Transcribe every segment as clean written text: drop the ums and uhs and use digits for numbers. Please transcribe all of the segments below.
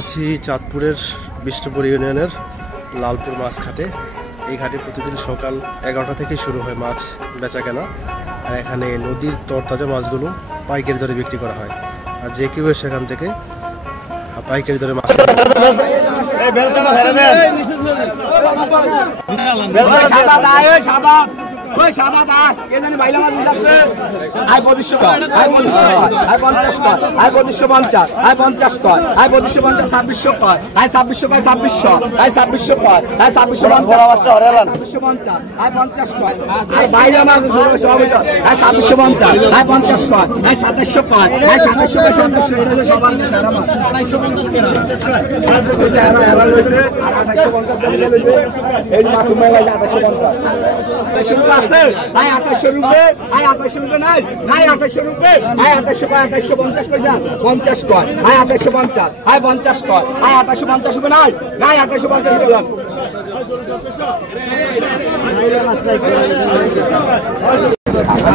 আছি চাঁদপুরের বিষ্ণুপুর ইউনিয়নের লালপুর মাছ ঘাটে। এই ঘাটে প্রতিদিন সকাল 11টা থেকে শুরু হয় মাছ বেচা কেনা। আর এখানে নদীর তরতাজা মাছগুলো পাইকারি দরে বিক্রি করা হয়, আর যে কেউ সেখান থেকে পাইকারি দরে মাছ সাদা দাগ এখানে বাইলা মাছ আছে আই 25 কর আই 50 কর আই 50 কর আই 50 কর আই 50 2600 কর আই 2600 কর 2600 আই 2600 কর আই 2600 বড় মাছটা হরেলান 2650 আই 50 কর আই বাইলা মাছ সব আই 2650 আই 50 কর আই 2700 কর আই 2700 কর 2700 এটা সবার সারা মাছ 2850 কেনা আর 2850 টাকা লইছে এই মাছ মেলা 2850 আছে আই 2800 রুপে আই 2800 রুপে নাই 2800 রুপে আই 2850 কইছা 50 কর আই 2850 আই 50 কর আই 2850 রুপে নাই 2850 বললাম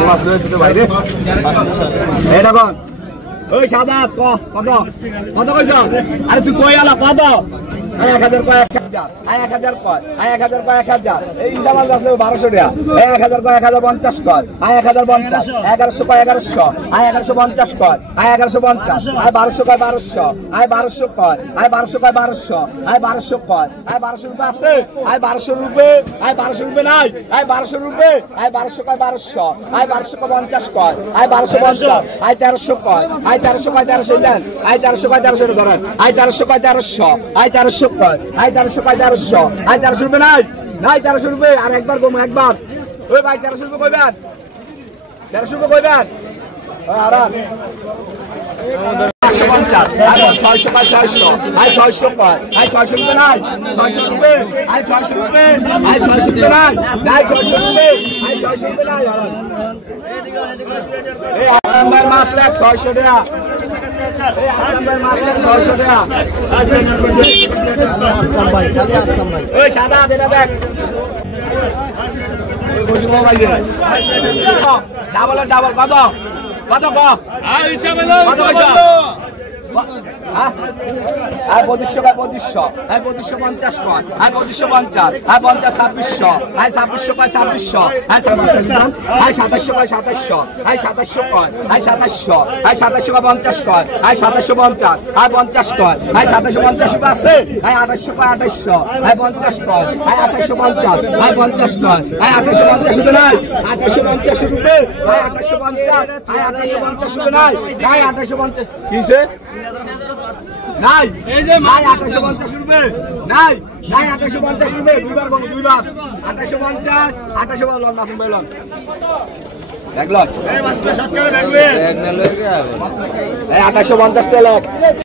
মাছ ধরে দিতে বাইরে এটা কোন ওই সাদা কত কত কইছো আরে তুই কই আলা কত 1000 কয় 1000 আই 1000 কয় আই 1000 কয় 1000 এই জামাল আছে 1200 টাকা আই 1000 কয় 1050 কয় আই 1050 1100 কয় 1100 আই 1150 কয় আই 1150 আই 1200 কয় 1200 আই 1200 কয় আই 1200 কয় 1200 আই 1200 কয় আই 1200 রুপে আছে আই 1200 রুপে আই 1200 রুপে নাই আই 1200 রুপে আই 1200 কয় 1200 আই 1200 কয় 50 কয় আই 1250 আই 1300 কয় আই 1300 কয় 1300 দেন আই 1300 কয় 1300 ধরেন আই 1300 কয় 1300 আই 1300 কয় আই 1300 কয় 1300 আই 1300 রুপে নাই 1300 রুপে আর একবার গম একবার ওই ভাই 1300 রুপে কইবেন 1300 রুপে কইবেন আর 650 আই 600 আই 600 কয় আই 600 রুপে নাই 600 রুপে আই 600 রুপে আই 600 রুপে নাই 600 রুপে আই 600 রুপে নাই আর এই আসমার মাছ লাখ 600 টাকা এই আসমার মাছ লাখ 600 টাকা আসলাম ভাই খালি আসলাম ভাই ওই সাদা দেনা দেখ বুঝবো ভাই ডাবল কত কত আই ইচ্ছা বেলা কত পয়সা আই 2500 আই 2550 কয় আই 2550 আই 50 2600 আই 2600 কয় 2600 আই 2700 কয় 2700 আই 2700 কয় আই 2700 আই 2700 কয় 50 কয় আই 2750 আই 50 কয় আই 2750 রুপে আছে আই 2800 কয় 2800 আই 50 কয় আই 2850 আই 50 কয় আই 2850 রুপে নাই 2850 রুপে আই 2850 আই 2850 রুপে নাই 2850 কিসে নাই এই যে নাই 2850 রুপে নাই 2850 রুপে দুইবার 2850 2850 লন মাসুম ভাই লন দেখলন এই মাছটা শর্ট করে দেখবে এই 2850 টাকা